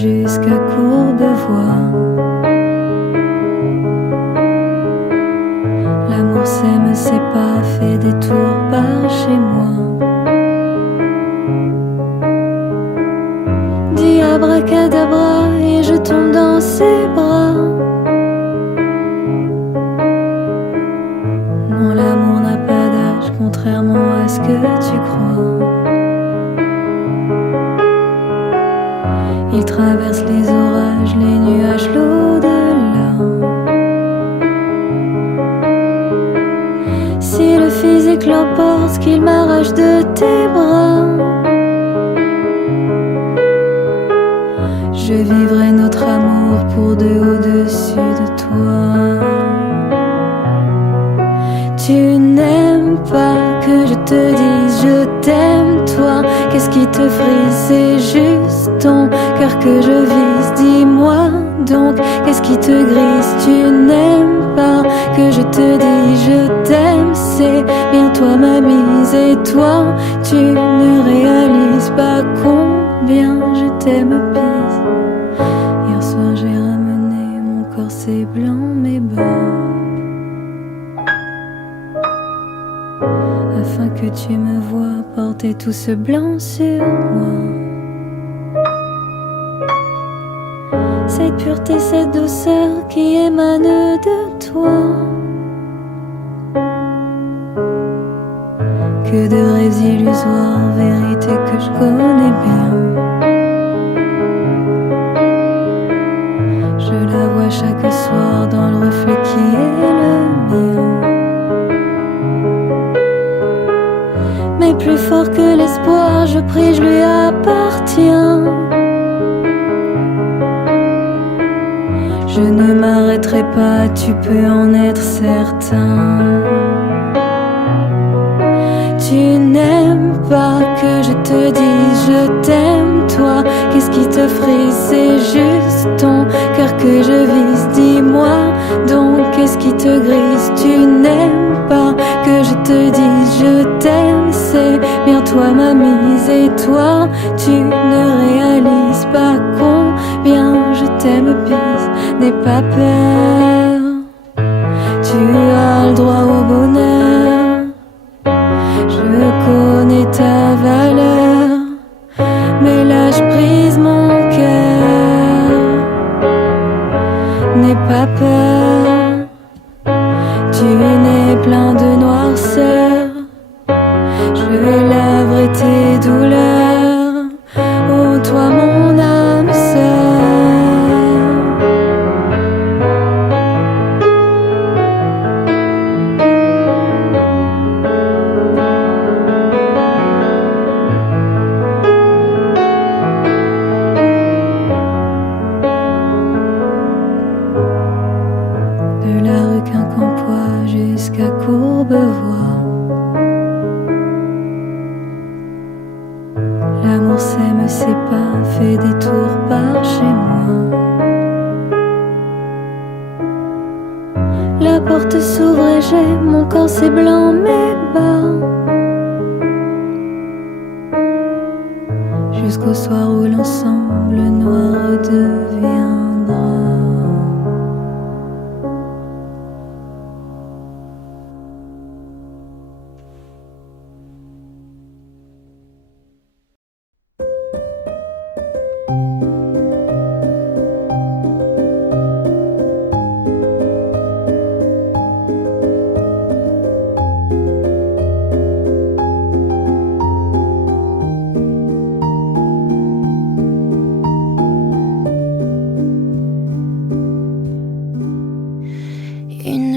jusqu'à Courbevoie. L'amour s'aime, c'est pas fait des tours par chez moi. Dis abracadabra et je tombe dans ses bras. Non, l'amour n'a pas d'âge, contrairement à ce que tu crois. Il traverse les orages, les nuages, l'au-delà. Si le physique l'emporte, qu'il m'arrache de tes bras, je vivrai notre amour pour deux au-dessus de toi. Tu n'aimes pas que je te dise je t'aime toi. Qu'est-ce qui te frise? C'est juste ton cœur que je vise. Dis-moi donc, qu'est-ce qui te grise? Tu n'aimes pas que je te dise je t'aime. C'est bien toi ma mise. Et toi, tu ne réalises pas combien je t'aime pise. Hier soir j'ai ramené mon corset blanc, mes bas, afin que tu me vois porter tout ce blanc sur moi. Cette pureté, cette douceur qui émane de toi. Que de rêves illusoires, vérité que je connais bien. Je la vois chaque soir dans le reflet qui est le mien. Mais plus fort que l'espoir, je prie, je lui appartiens. Je ne m'arrêterai pas, tu peux en être certain. Tu n'aimes pas que je te dise je t'aime toi. Qu'est-ce qui te frise? C'est juste ton cœur que je vise. Dis-moi donc, qu'est-ce qui te grise? Tu n'aimes pas que je te dise je t'aime. C'est bien toi ma mise. Et toi, tu ne réalises pas combien je t'aime pise. N'aie pas peur, tu as le droit au bonheur. Je connais ta valeur, mais là je brise mon cœur. N'aie pas peur, tu es né plein de noirceur. Je laverai tes douleurs, oh toi mon âme sœur. De la rue Quincampoix jusqu'à Courbevoie. L'amour s'aime, c'est pas fait des tours par chez moi. La porte s'ouvre et j'ai mon corset blanc, mes bas, jusqu'au soir où l'ensemble noir deviendra.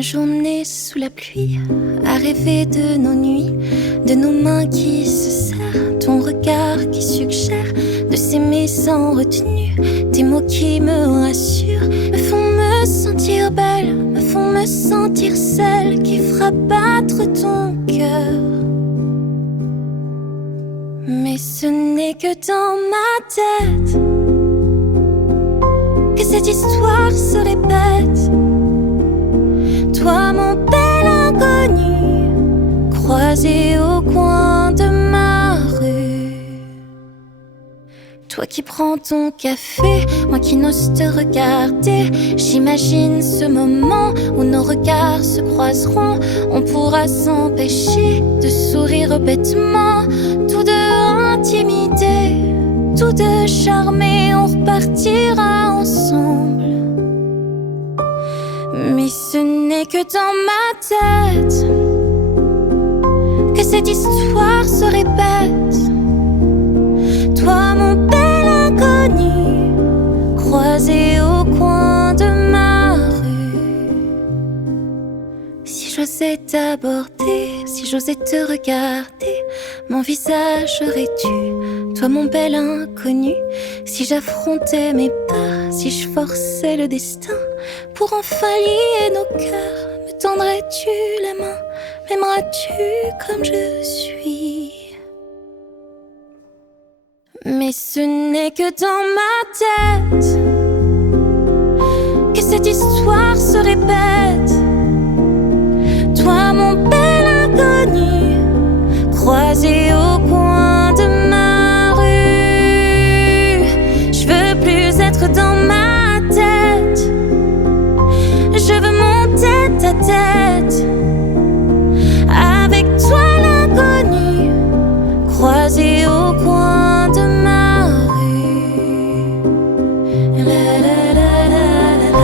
Journée sous la pluie, à rêver de nos nuits, de nos mains qui se serrent, ton regard qui suggère de s'aimer sans retenue, des mots qui me rassurent, me font me sentir belle, me font me sentir celle qui fera battre ton cœur. Mais ce n'est que dans ma tête que cette histoire se répète. Toi mon bel inconnu, croisé au coin de ma rue. Toi qui prends ton café, moi qui n'ose te regarder. J'imagine ce moment où nos regards se croiseront. On pourra s'empêcher de sourire bêtement, tous deux intimidés, tous deux charmés. On repartira ensemble. Mais ce n'est que dans ma tête que cette histoire se répète. Toi mon bel inconnu, croisé au coin de ma rue. Si j'osais t'aborder, si j'osais te regarder, mon visage aurais-tu, toi mon bel inconnu. Si j'affrontais mes peurs, si je forçais le destin pour enfin lier nos cœurs, me tendrais-tu la main, m'aimeras-tu comme je suis? Mais ce n'est que dans ma tête que cette histoire se répète. Toi mon bel inconnu, croisé au coin de ma rue. Je veux plus être dans ma tête, je veux mon tête à tête avec toi l'inconnu, croisé au coin de ma rue. La la la la la la.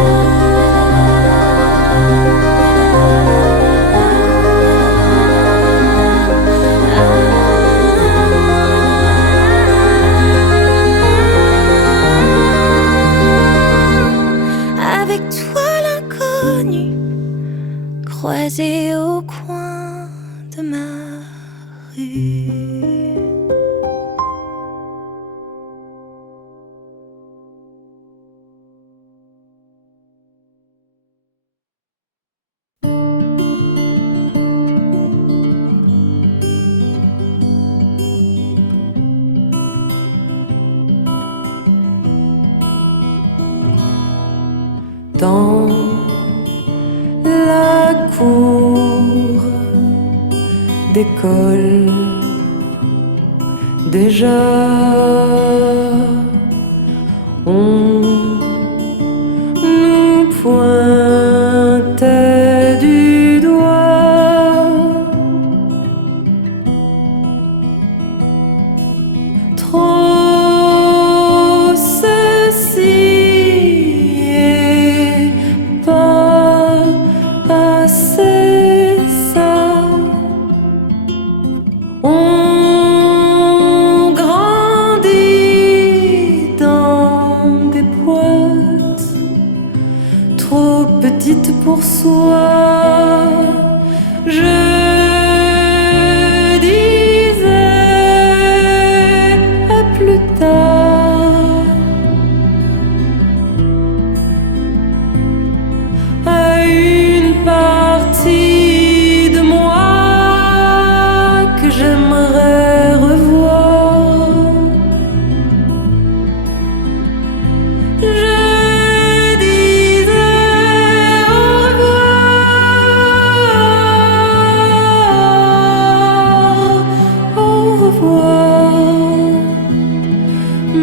Avec toi l'inconnu, croisé au coin de ma rue. Dans la cour d'école, déjà on nous pointait du doigt. Trop ceci est pas assez ça. On grandit dans des boîtes trop petites pour soi. Je disais à plus tard, à une partie de moi que j'aimerais revoir. Je disais au revoir, au revoir.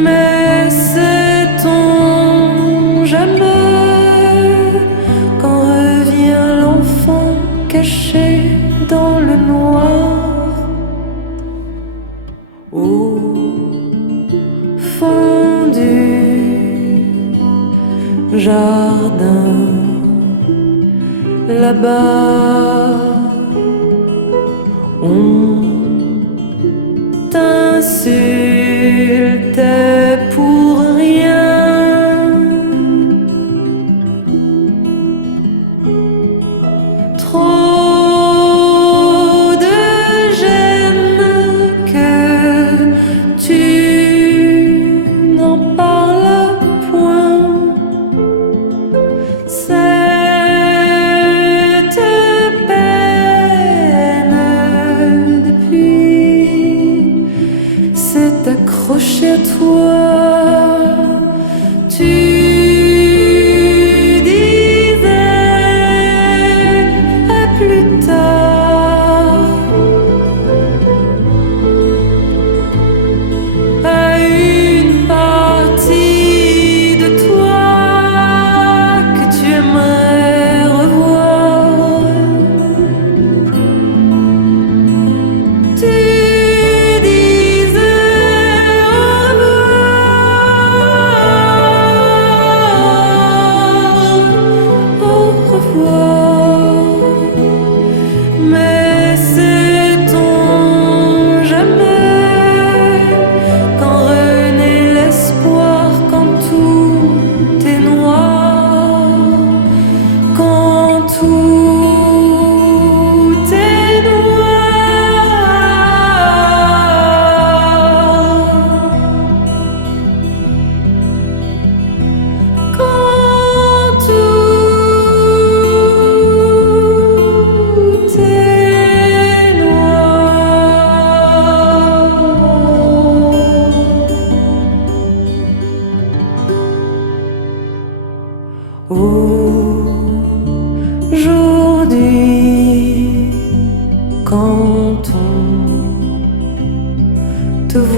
Mais sait-on jamais quand revient l'enfant caché dans le noir, au fond du jardin, là-bas, on t'insultait pour rien. Trop de gêne que tu n'en parles point. Cette peine depuis s'est accrochée à toi. Tu disais à plus tard, à une part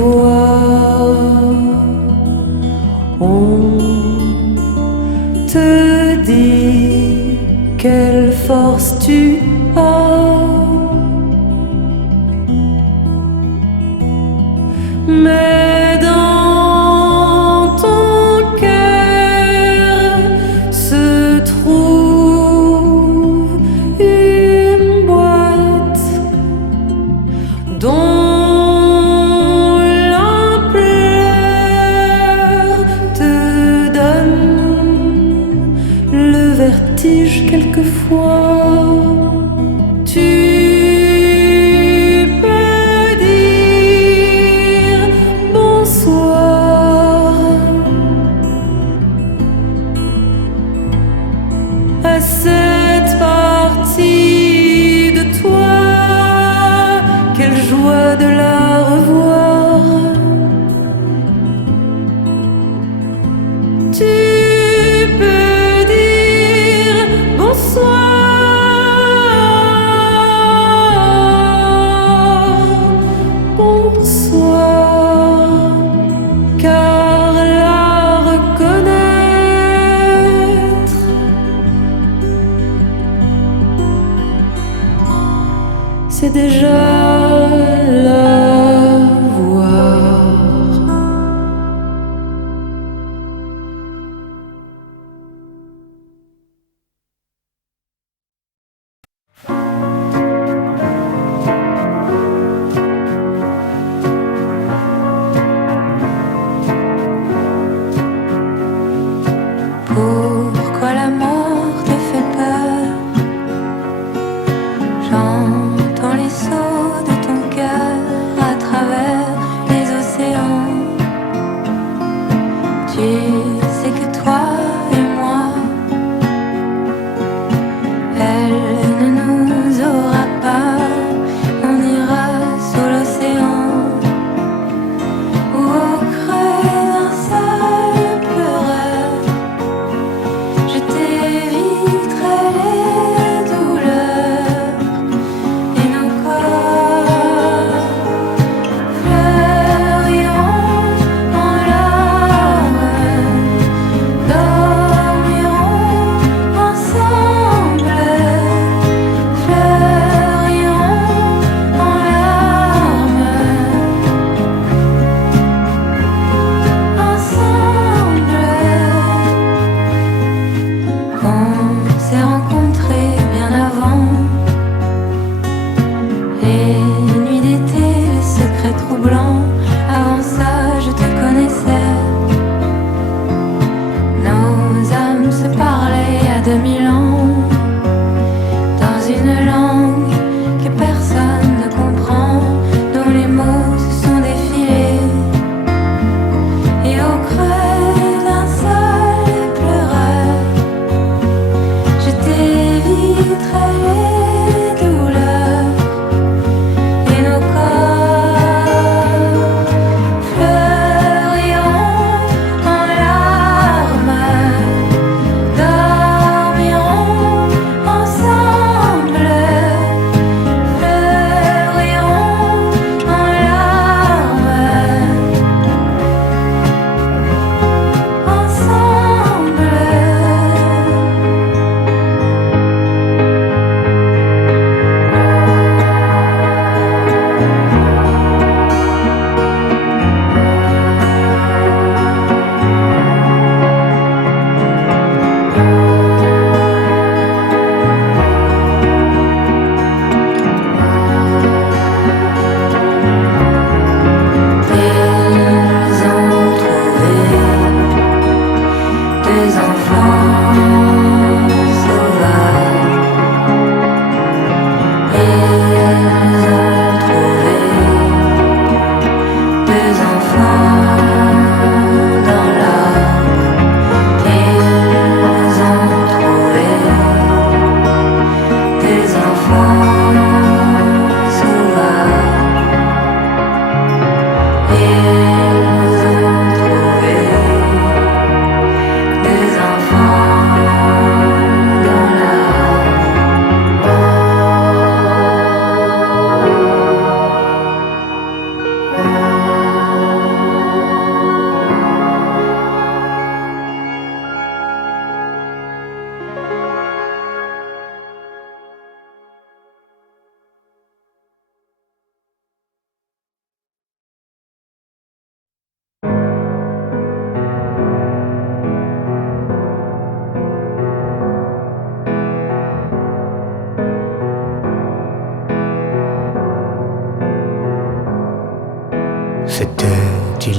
toi. On te dit quelle force tu as, mais dans ton cœur se trouve une boîte dont l'emplacement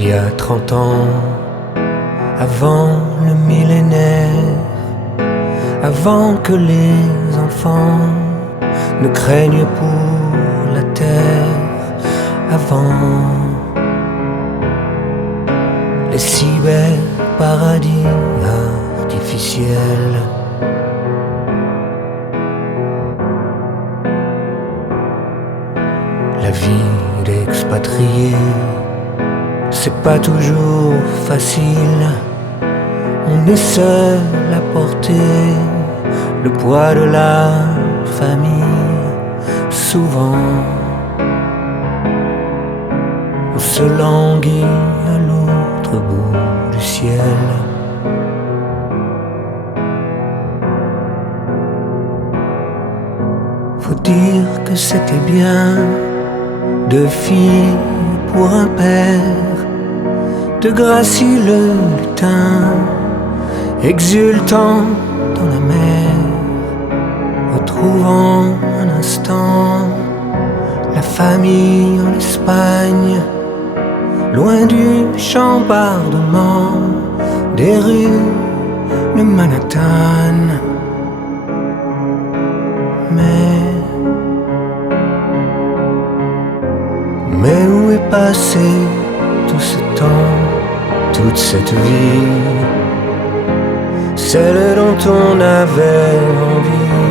Il y a 30 ans, avant le millénaire, avant que les enfants ne craignent pour la terre, avant les cyberparadis artificiels. La vie d'expatrié, c'est pas toujours facile. On est seul à porter le poids de la famille. Souvent, on se languit à l'autre bout du ciel. Faut dire que c'était bien, 2 filles pour un père, de graciles lutins, exultant dans la mer, retrouvant un instant la famille en Espagne, loin du chambardement des rues de Manhattan. Mais où est passé tout ce temps, toute cette vie, celle dont on avait envie?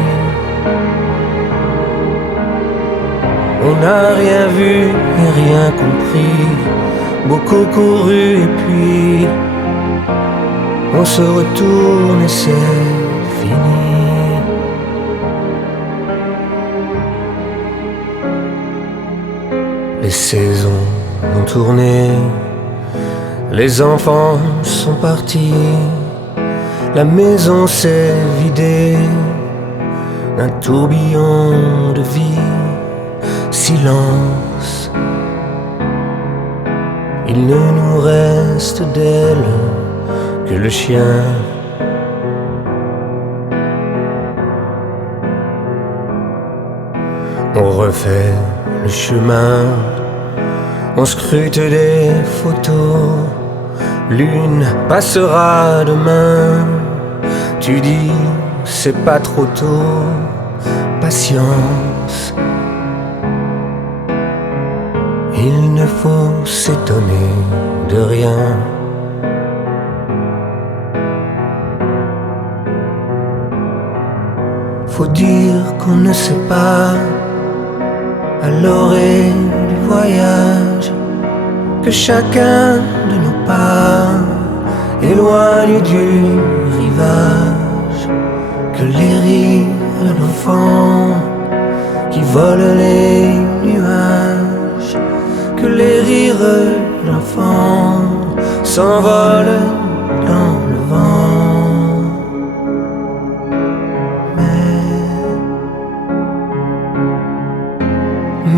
On n'a rien vu et rien compris, beaucoup couru et puis on se retourne et c'est fini. Les saisons ont tourné, les enfants sont partis, la maison s'est vidée d'un tourbillon de vie. Silence, il ne nous reste d'elle que le chien. On refait le chemin, on scrute des photos, l'une passera demain. Tu dis c'est pas trop tôt, patience. Il ne faut s'étonner de rien. Faut dire qu'on ne sait pas à l'orée du voyage que chacun de nos pas éloigne du rivage, que les rires de l'enfant qui volent les nuages, que les rires de l'enfant s'envolent dans le vent.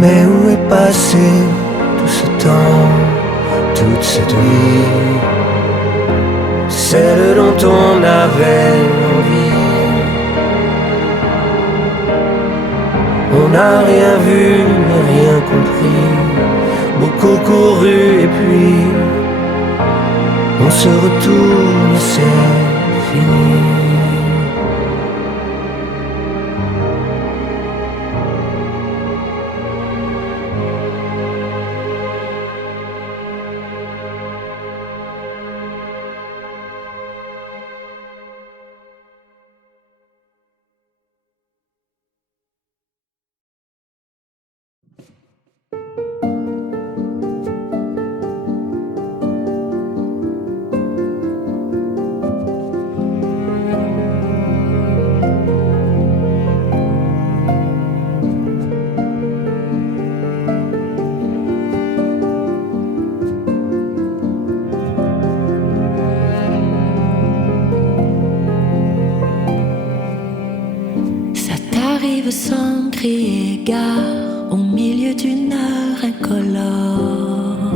Mais où est passé tout ce temps, toute cette vie, celle dont on avait envie? On n'a rien vu et rien compris, beaucoup couru et puis on se retourne et c'est fini. Sans crier gare au milieu d'une heure incolore.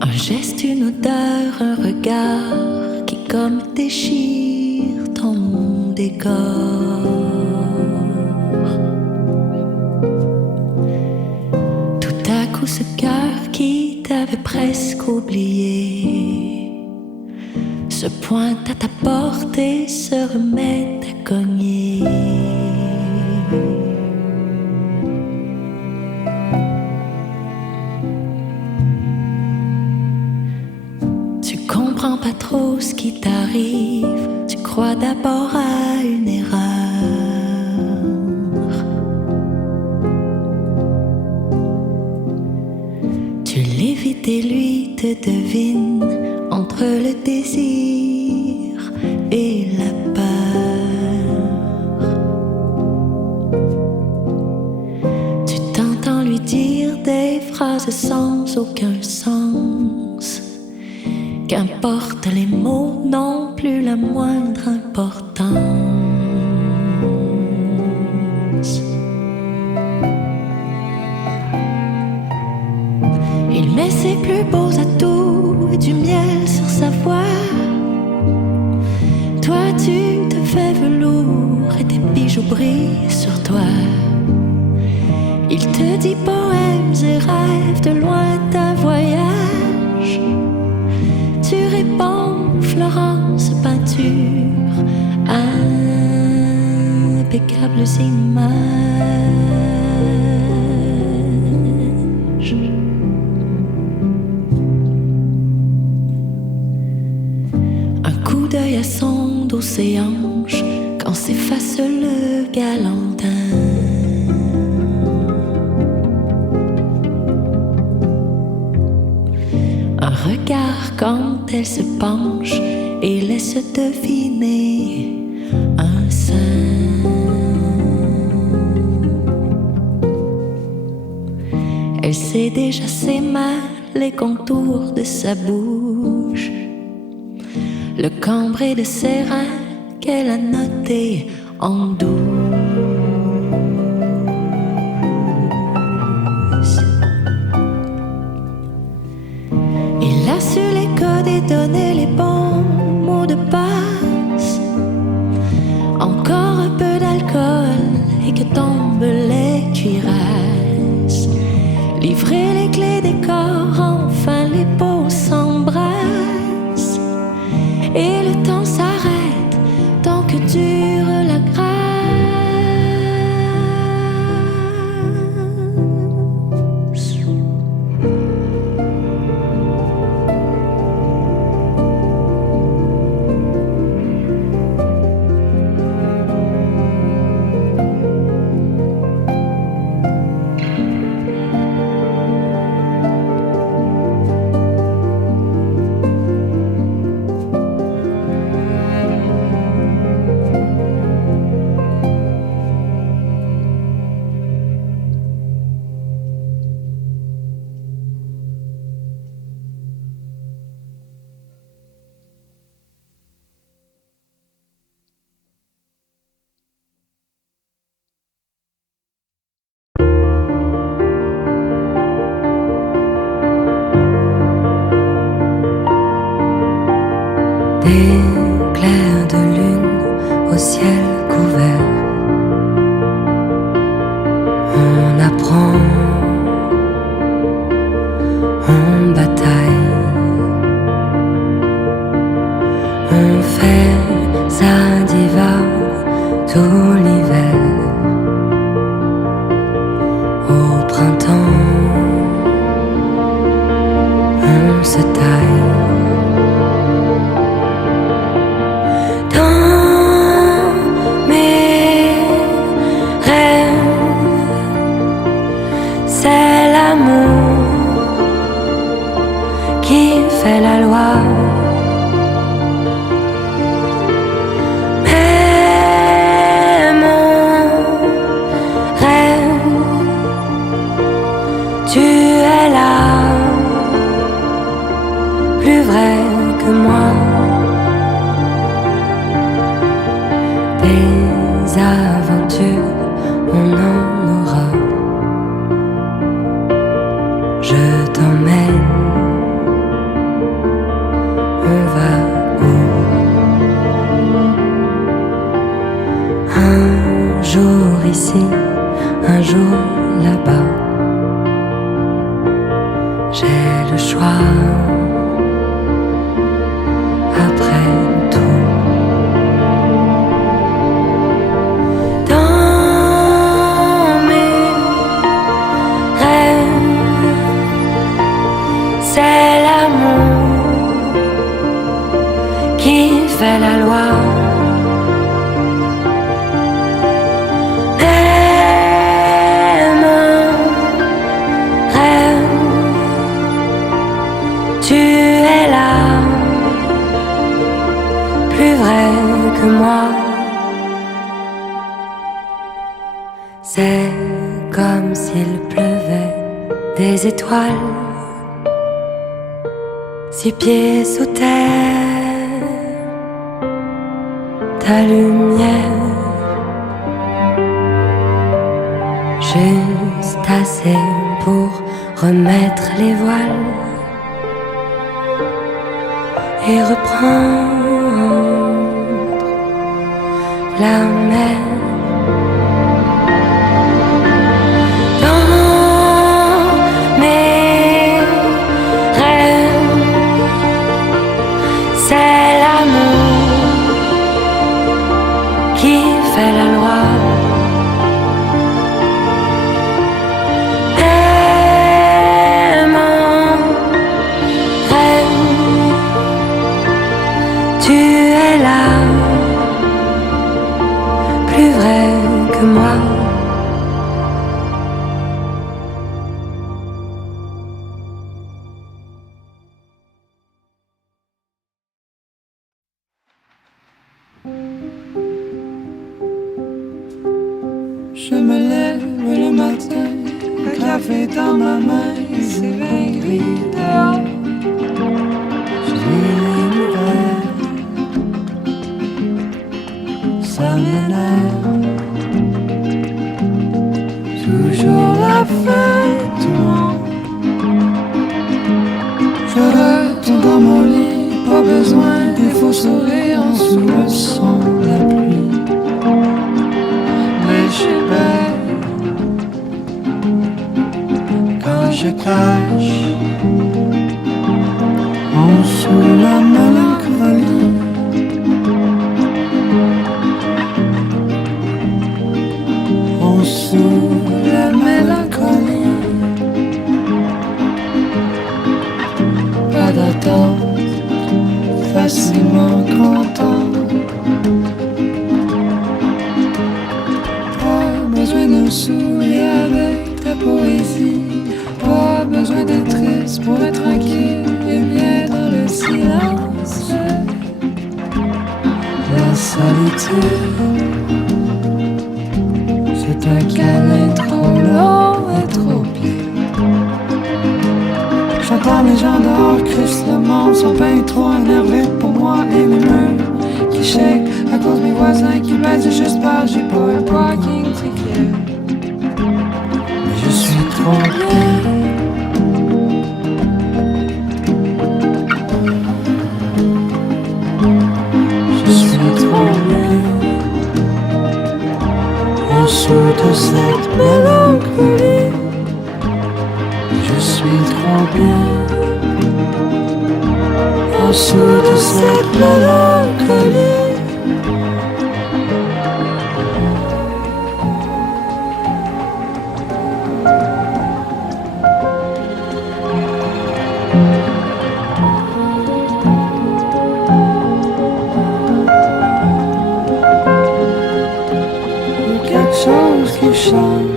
Un geste, une odeur, un regard qui comme déchire ton décor. coup ce cœur qui t'avait presque oublié se pointe à ta porte et se remet à cogner. Tu comprends pas trop ce qui t'arrive, tu crois d'abord à une erreur. Tu l'évites et lui te devine entre le désir et la peur. Tu t'entends lui dire des phrases sans aucun sens. Qu'importe, les mots n'ont plus la moindre importance. Il met ses plus beaux atouts et du miel sur sa voix. Toi tu te fais velours et tes bijoux brillent sur toi. Il te dit poèmes et rêves de lointains voyages. Tu réponds Florence, peinture, impeccables images. Un coup d'œil à son dos séange quand s'efface le galantin. Un regard quand elle se penche et laisse deviner un sein. Elle sait déjà ses mains, les contours de sa bouche, le cambré de ses reins qu'elle a noté en douce. Il a su les codes et donner les bons mots de passe. Encore un peu d'alcool et que tombent les cuirasses. Livrer les clés des corps, enfin les peaux s'embrassent. Et le temps s'arrête tant que dure la grâce. Des clairs de lune au ciel couvert. On apprend, on bataille, on fait sa diva tout l'hiver. Au printemps, on se taille. Fait la loi, mais mon rêve, tu es là, plus vrai que moi. Des aventures, on en aura. Je t'emmène. On va où? Un jour ici, un jour là-bas. que moi. C'est comme s'il pleuvait des étoiles, 6 pieds sous terre, ta lumière, juste assez pour remettre les voiles et reprendre la mer. Fait la loi. Et mon rêve, tu es là, plus vrai que moi. Je me lève le matin, un café dans ma main, et c'est bien gris dehors. Je lis les nouvelles, ça m'énerve. Toujours la fête du monde. Je retourne dans mon lit, pas besoin des faux sourires en sous le son de la pluie. Mais je suis belle Quand je cache en dessous la mélancolie, en dessous la mélancolie. Pas d'attente, facilement content. Pas besoin d'un sourire avec ta poésie. Pas besoin d'être triste pour être tranquille et bien dans le silence. la solitude. C'est un câlin trop long et trop bien. J'entends les gens dehors crissent le monde, sont bien trop énervés pour moi et les murs qui shake à cause mes voisins qui baissent juste pas, j'ai pas un parking ticket. Mais je suis trop bien. Je suis trop bien. En dessous de cette mélancolie, je suis trop bien. En dessous de cette mélancolie. Il y a quelque chose qui change.